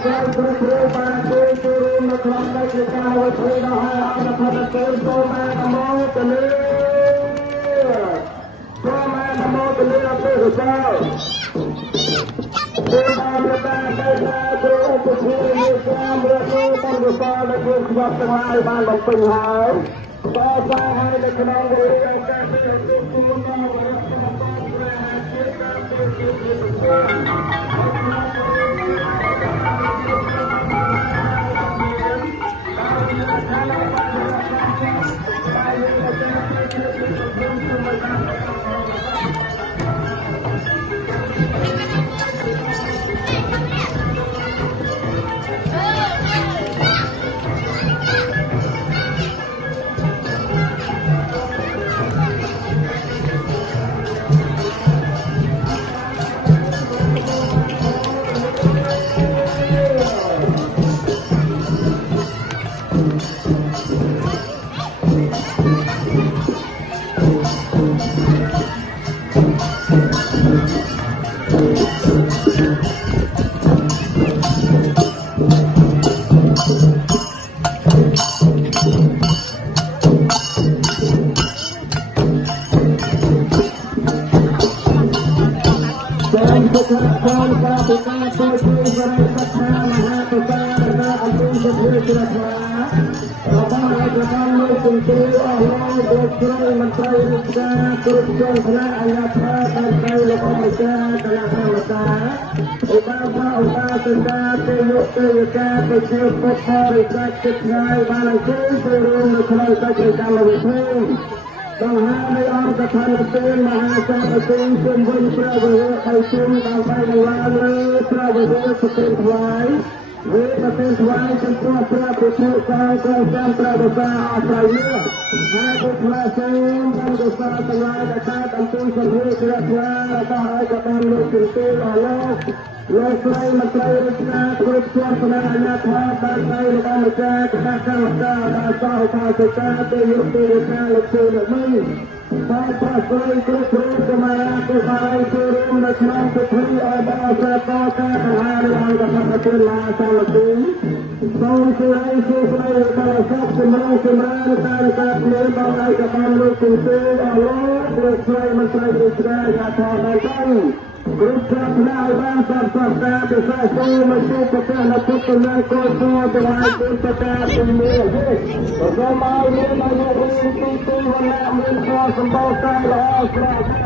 ស្រ័យគ្រប់គ្រងបានជួយរួមនៅក្នុងកិច្ចការវិធីដ៏ហើយអរគុណទៅសូមអនុមោទនាសូមអនុមោទនាព្រះកសាលព្រះអរតាទៅដល់ព្រះឧបធិមេសាមរកបានកសាលដែលយើងខ្វាត់ទាំងឡាយបានបំពេញហើយក៏បានឲ្យនៅក្នុងវេលាឱកាសនេះគឺគុណដល់រដ្ឋាភិបាលព្រះជាការទៅជាต้องหาในออกจากทางเตือนมหาจักรเตือนจนวันพระวิหารไปชุ่มดาวไปในวันเลยพระวิหารสเต็มถวายเวทเต็มถวายจนตัวพระพุทธเจ้ากองจำพระบุษาอาศัยเลือดให้พุทธะทรงพระบุษาตลอดแต่การตั้งตัวสมุทรเจ้าและก็ให้กับการลุกขึ้นตัวโลกโลกไตรมันไตรรัชนาครุฑชวนพนาญาธาบานไตรและบานเจ้าคณะกรรมการอาสาภาสิกาเตยุติวิชาลุกขึ้นมือพระพระสวยគ្រប់គ្រងសម័យគឺហើយចូលរួមនៅក្នុងពិធីអបអរសាទរការអាហារអង្គកថាគុលាសាមគ្គីសូមជួយឲ្យជួយស្ដីដល់សពសម្រាប់សម្រាប់តាមការមានដល់ឯកបានលោកគុណទេអរលោកព្រះស្រីមន្ត្រីរាជការអាធរដល់ទៅគ្រប់គ្រងដល់បានសពសពការពិសេសសូមជួបប្រទេសនៅពុទ្ធនាគរសូមទាំងឡាយគុណប្រការជំនួយសូមឲ្យមាននៅក្នុងទីទីវណ្ណៈមានផលសម្បូរតែល្អស្រាប់